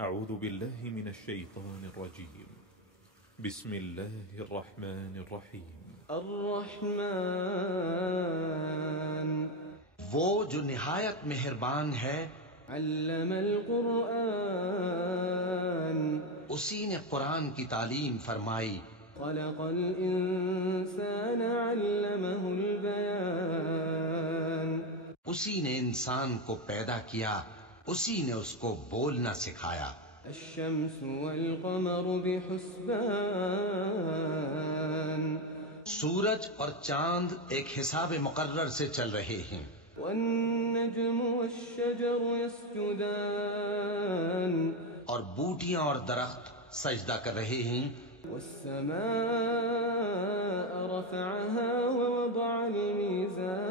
أعوذ بالله من الشيطان الرجيم. بسم الله الرحمن الرحيم. الرحمن وہ جو نہایت مہربان ہے. علم القرآن اسی نے قرآن کی تعلیم فرمائی. خلق الإنسان علمه البيان اسی نے انسان کو پیدا کیا، اسی نے اس کو بولنا سکھایا. الشمس والقمر بحسبان سورج اور چاند ایک حساب مقرر سے چل رہے ہیں. والنجم والشجر يسجدان اور بوٹیاں اور درخت سجدہ کر رہے ہیں. والسماء رفعها ووضع الميزان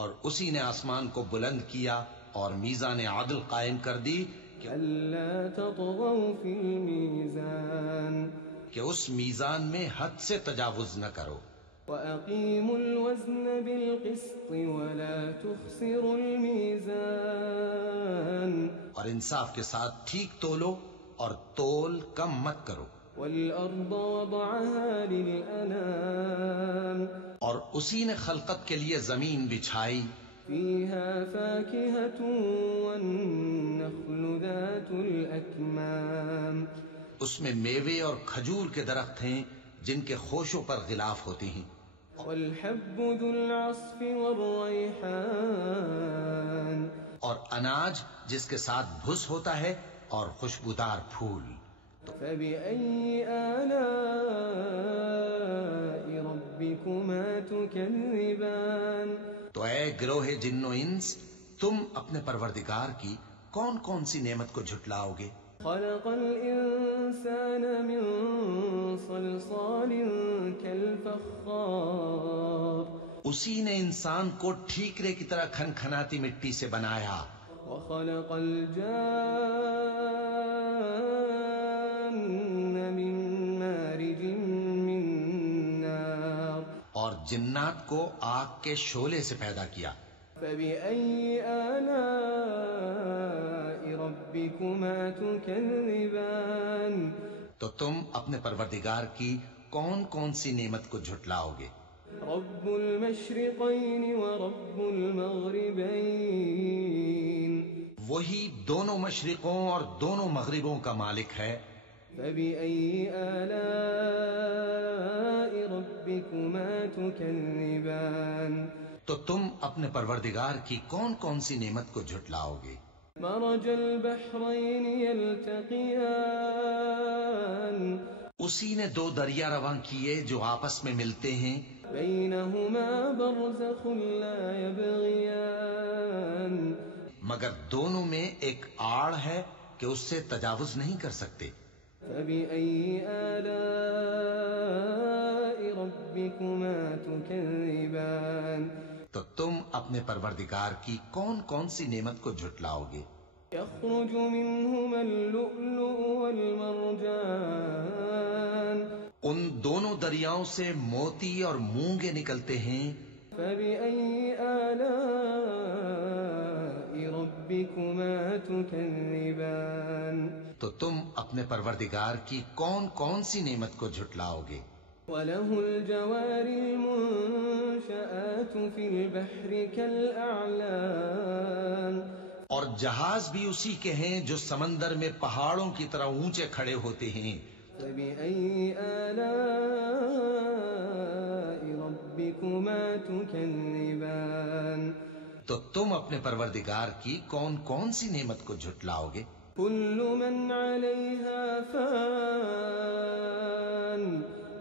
اور اسی نے آسمان کو بلند کیا اور میزان عدل قائم کر دی ألا تطغوا في الميزان کہ اس میزان میں حد سے تجاوز نہ کرو. وأقيموا الوزن بالقسط ولا تخسروا الميزان اور انصاف کے ساتھ ٹھیک تولو اور تول کم مت کرو. والأرض وضعها للأنام اور اسی نے خلقت کے لیے زمین بچھائی. فيها فاكهة والنخل ذات الأكمام اس میں میوے اور کھجور کے درخت ہیں جن کے خوشوں پر غلاف ہوتے ہیں. والحب ذو العصف والريحان اور اناج جس کے ساتھ بھس ہوتا ہے اور خوشبودار پھول. فبأي آلاء ربكما تكذبان تو اے گروہ جن و انس، تم اپنے پروردگار کی کون کون سی نعمت کو جھٹلاؤ گے؟ خلق الإنسان من صلصال كالفخار اسی نے انسان کو ٹھیکرے کی طرح کھنکھناتی مٹی سے بنایا. وخلق الجان من مارج من نار اور جنات کو آگ کے شعلے سے پیدا کیا. فبأي آلاء ربكما تكذبان تو تم اپنے پروردگار کی کون کون سی نعمت کو جھٹلاؤ گے؟ رب المشرقين ورب المغربين وہی دونوں مشرقوں اور دونوں مغربوں کا مالک ہے. فبأي آلاء ربكما تكذبان تو تم اپنے پروردگار کی کون کون سی نعمت کو جھٹلاؤ گے؟ مرج البحرين يلتقيان اسی نے دو دریا رواں کیے جو آپس میں ملتے ہیں. بينهما برزخ لا يبغيان مگر دونوں میں ایک آڑ ہے کہ اس سے تجاوز نہیں کر سکتے. فبأي آلاء ربكما تكذبان تو تم اپنے پروردگار کی کون کون سی نعمت کو جھٹلاؤ گے؟ يخرج منهما اللؤلؤ والمرجان ان دونوں دریاؤں سے موتی اور مونگے نکلتے ہیں. فبأي آلاء ربكما تكذبان تو تم اپنے پروردگار کی کون کون سی نعمت کو جھٹلاؤ گے؟ وله الجوار المنشآت في البحر كالأعلام اور جہاز بھی اسی کے ہیں جو سمندر میں پہاڑوں کی طرح اونچے کھڑے ہوتے ہیں. فبأي آلاء ربكما تكذبان تو تم اپنے پروردگار کی کون کون سی نعمت کو جھٹلاؤ گے؟ كل من عليها فان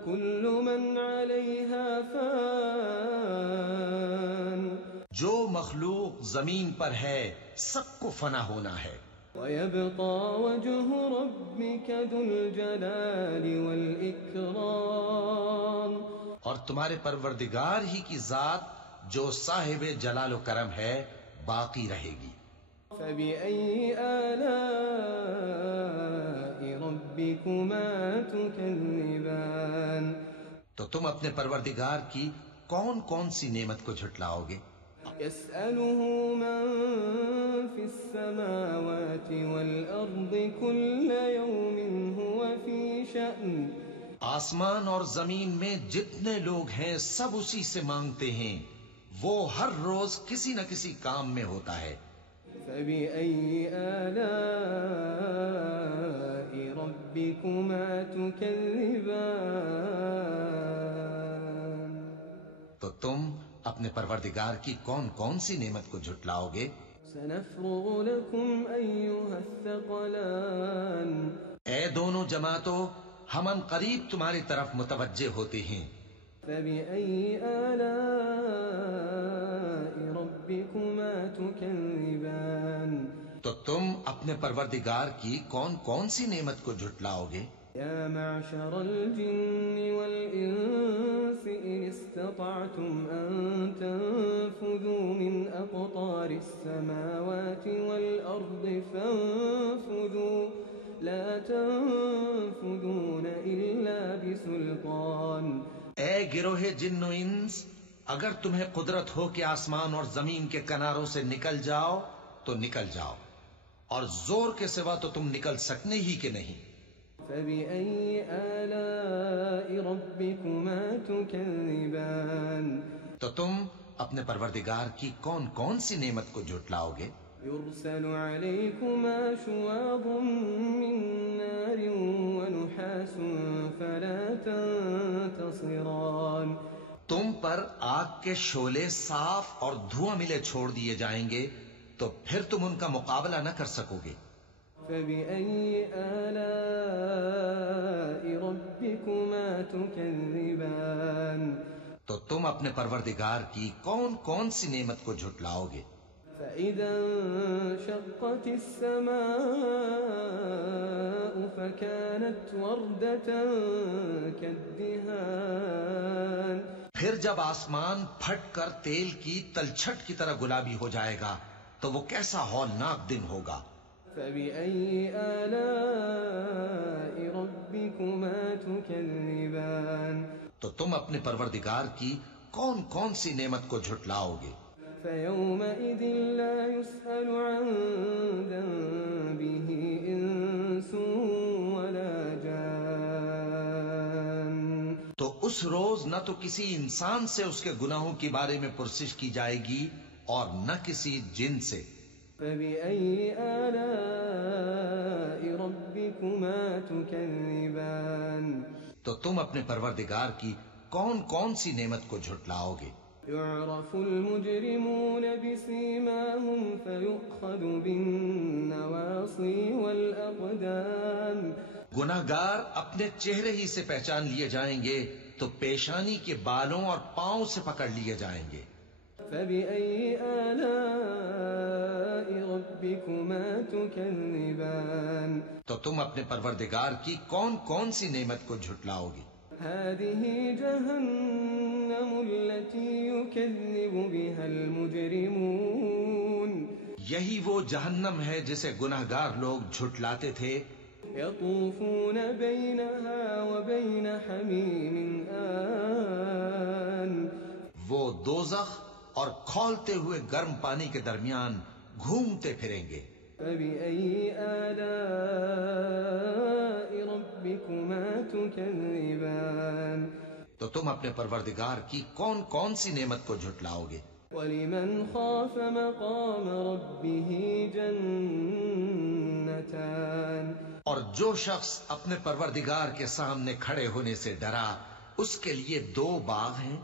كل من عليها فان جو مخلوق زمین پر ہے سب کو فنا ہونا ہے. ويبقى وجه ربك ذو الجلال والإكرام اور تمہارے پروردگار ہی کی ذات جو صاحب جلال و کرم ہے باقی رہے گی. فبأي آلاء ربكما تكذبان تو تم اپنے پروردگار کی کون کون سی نعمت کو جھٹلاؤ گے؟ يسأله من في السماوات والأرض آسمان اور زمین میں جتنے لوگ ہیں سب اسی سے مانگتے ہیں، وہ ہر روز کسی نہ کسی کام میں ہوتا ہے۔ فبأي آلاء ربكما تكذبان؟ تو تم اپنے پروردگار کی کون کون سی نعمت کو جھٹلاؤ گے؟ سنفرغ لكم أيها الثقلان۔ اے دونوں جماعتوں، ہم ان قریب تمہاری طرف متوجہ ہوتے ہیں۔ فبأي آلاء ربكما تكذبان؟ تو تم اپنے پروردگار کی کون کون سی نعمت کو جھٹلاؤ گے؟ يا معشر الجن والإنس إن استطعتم أن تنفذوا من أقطار السماوات والأرض فانفذوا لا تنفذون إلا بسلطان۔ اے گروہ جن و انس، اگر تمہیں قدرت ہو کہ آسمان اور زمین کے کناروں سے نکل جاؤ تو نکل جاؤ، اور زور کے سوا تو تم نکل سکنے ہی کہ نہیں۔ فبأي آلاء ربكما تكذبان؟ تو تم اپنے پروردگار کی کون کون سی نعمت کو جھٹلاؤ گے؟ يرسل عليكما شواظ من نار ونحاس فلا تنتصران؟ تم پر آگ کے شعلے صاف اور دھواں ملے چھوڑ دیے جائیں گے تو پھر تم ان کا مقابلہ نہ کر سکو گے۔ فبأي آلاء ربكما تكذبان؟ تو تم اپنے پروردگار کی کون کون سی نعمت کو جھٹلاؤ گے؟ فإذا انشقت السماء فكانت وردة كالدهان؟ پھر جب آسمان پھٹ کر تیل کی تلچھٹ کی طرح گلابی ہو جائے گا تو وہ کیسا ہولناک دن ہوگا۔ فبأي آلاء ربكما تكذبان؟ تو تم اپنے پروردگار کی کون کون سی نعمت کو جھٹلاؤ گے؟ فيومئذ لا يسأل عن ذنبه إنس ولا جان۔ تو اس روز نہ تو کسی انسان سے اس کے گناہوں کے بارے میں پرسش کی جائے گی اور نہ کسی جن سے۔ فبأي آلاء ربكما تكذبان؟ تو تم اپنے پروردگار کی کون کون سی نعمت کو جھٹلاؤ گے؟ يعرف المجرمون بسيماهم فيؤخذ بالنواصي والأقدام۔ گناہگار اپنے چہرے ہی سے پہچان لیے جائیں گے تو پیشانی کے بالوں اور پاؤں سے پکڑ لیے جائیں گے۔ فبأي آلاء ربكما تكذبان؟ تو تم اپنے پروردگار کی کون کون سی نعمت کو جھٹلاؤ گے؟ هذه جهنم التي يكذب بها المجرمون۔ یہی وہ جہنم ہے جسے گناہگار لوگ جھٹلاتے تھے۔ يطوفون بينها وبين حميم آن۔ وہ دوزخ اور کھولتے ہوئے گرم پانی کے درمیان گھومتے پھریں گے۔ فبأي آلاء ربكما تكذبان؟ تو تم اپنے پروردگار کی کون کون سی نعمت کو جھٹلاؤ گے؟ ولمن خاف مقام ربه جنتان۔ اور جو شخص اپنے پروردگار کے سامنے کھڑے ہونے سے ڈرا اس کے لیے دو باغ ہیں۔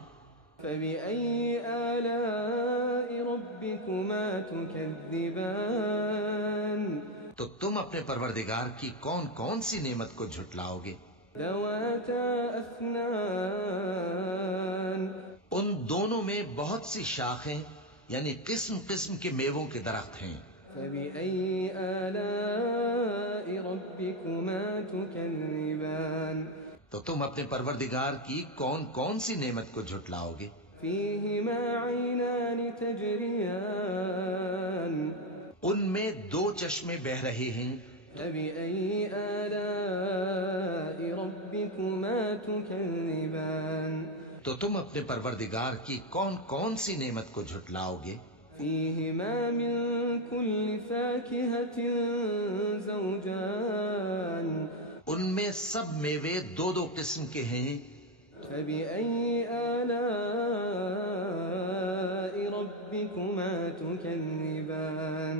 فبأي آلاء ربكما تكذبان؟ تو تم اپنے پروردگار کی کون کون سی نعمت کو جھٹلاؤ گے؟ ذواتا أفنان۔ ان دونوں میں بہت سی شاخیں یعنی قسم قسم کے میووں کے درخت ہیں۔ فبأي آلاء ربكما تكذبان؟ تو تم اپنے پروردگار کی کون کون سی نعمت کو جھٹلاؤ گے؟ فيهما عينان تجريان۔ ان میں دو چشمے بہ رہے ہیں۔ فبأي آلاء ربكما تكذبان؟ تو تم اپنے پروردگار کی کون کون سی نعمت کو جھٹلاؤ گے؟ فيهما من كل فاكهة زوجان۔ ان میں سب میوے دو دو قسم کے ہیں. فبأي آلاء ربكما تكذبان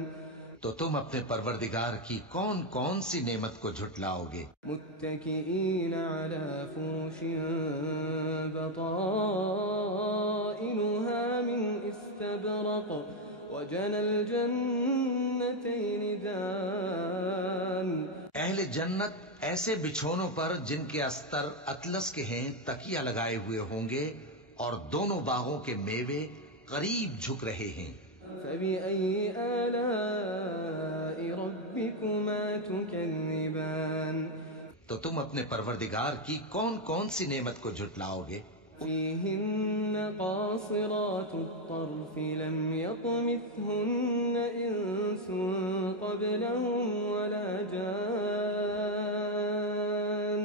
تو تم اپنے پروردگار کی کون کون سی نعمت کو جھٹلاؤ گے؟ متكئين على فرش بطائنها من استبرق وجنى الجنتين دان. اہل جنت ایسے بچھونوں پر جن کے استر اطلس کے ہیں تکیہ لگائے ہوئے ہوں گے، اور دونوں باغوں کے میوے قریب جھک رہے ہیں. فبأي آلاء ربكما تكذبان تو تم اپنے پروردگار کی کون کون سی نعمت کو جھٹلاؤ گے؟ فيهن قاصرات الطرف لم يطمثهن إنس قبلهم ولا جان.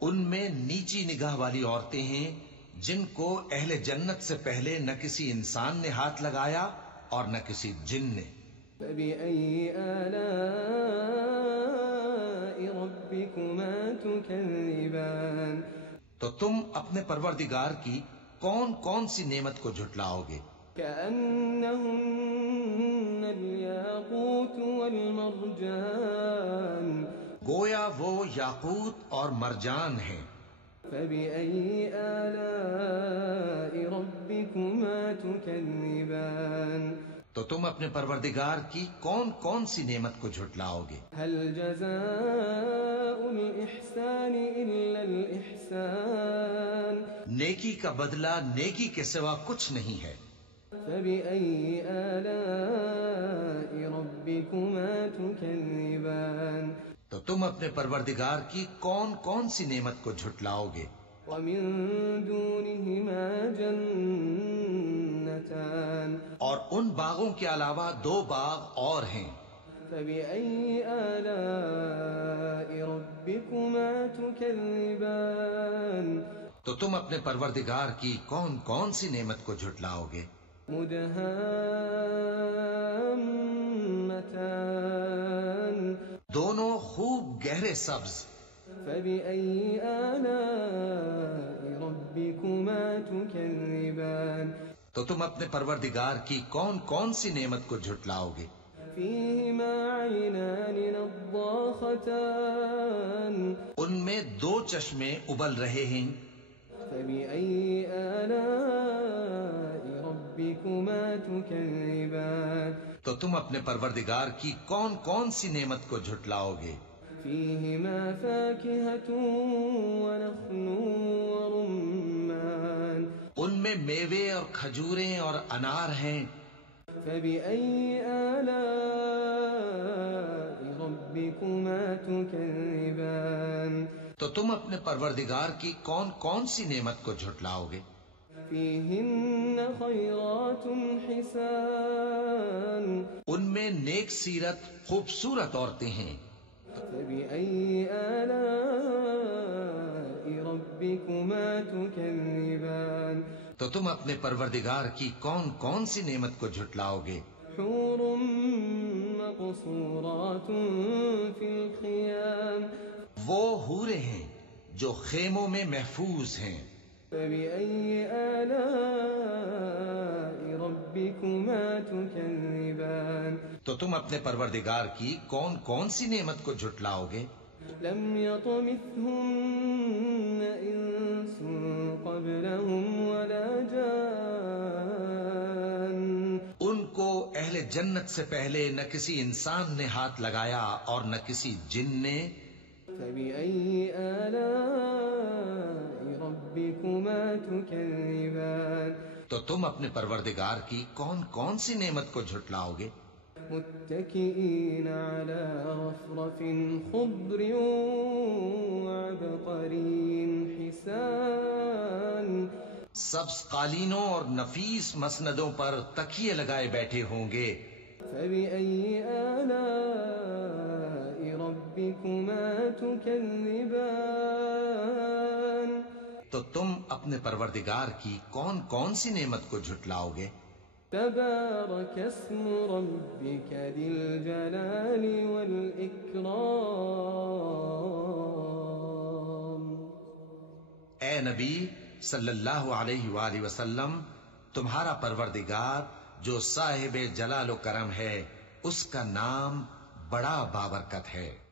ان میں نیچی نگاہ والی عورتیں ہیں جن کو اہل جنت سے پہلے نہ کسی انسان نے ہاتھ لگایا اور نہ کسی جن نے. فبأي آلاء ربكما تكذبان تو تم اپنے پروردگار کی کون کون سی نعمت کو جھٹلاؤ گے؟ كأنهن الياقوت والمرجان گویا وہ یاقوت اور مرجان ہیں. فبأي آلاء ربكما تكذبان تو تم اپنے پروردگار کی کون کون سی نعمت کو جھٹلاؤ گے؟ هل جزاء الإحسان إلا الإحسان نیکی کا بدلہ نیکی کے سوا کچھ نہیں ہے. فبأي آلاء ربكما تكذبان تو تم اپنے پروردگار کی کون کون سی نعمت کو جھٹلاؤ گے؟ ومن دونهما جنتان اور ان باغوں کے علاوہ دو باغ اور ہیں. فبأي آلاء ربكما تكذبان تو تم اپنے پروردگار کی کون کون سی نعمت کو جھٹلاؤ گے؟ مدهامتان دونوں خوب گہرے سبز. فبأي آلاء ربكما تكذبان تو تم اپنے پروردگار کی کون کون سی نعمت کو جھٹلاؤ گے؟ فيهما عينان نضاختان ان میں دو چشمے ابل رہے ہیں. فبأي آلاء ربكما تكذبان تو تم اپنے پروردگار کی کون کون سی نعمت کو جھٹلاؤ گے؟ فيهما فاكهة ونخل ورمان ان میں میوے اور کھجوریں اور انار ہیں. فبأي آلاء ربكما تكذبان تو تم اپنے پروردگار کی کون کون سی نعمت کو جھٹلاؤ گے؟ فيهن خيرات حسان ان میں نیک سیرت خوبصورت عورتیں ہیں. فبأي آلاء ربكما تكذبان تو تم اپنے پروردگار کی کون کون سی نعمت کو جھٹلاؤ گے؟ حور مقصورات في الخيام وہ حوریں ہیں جو خیموں میں محفوظ ہیں. فبأي آلاء ربكما تكذبان تو تم اپنے پروردگار کی کون کون سی نعمت کو جھٹلاؤ گے؟ لم يطمثهن إنس قبلهم ولا جان ان کو اہل جنت سے پہلے نہ کسی انسان نے ہاتھ لگایا اور نہ کسی جن نے. فبأي آلاء ربكما تكذبان تو تم اپنے پروردگار کی کون کون سی نعمت کو جھٹلاؤ گے؟ متكئين على رفرف خضر وعبقري حسان سبز قالینوں اور نفیس مسندوں پر تکیے لگائے بیٹھے ہوں گے. فبأي آلاء ربكما تكذبان تو تم اپنے پروردگار کی کون کون سی نعمت کو جھٹلاؤ گے؟ تبارك اسم ربك ذي الجلال والإكرام اے نبی صلی اللہ علیہ وآلہ وسلم، تمہارا پروردگار جو صاحب جلال و کرم ہے، اس کا نام بڑا بابرکت ہے۔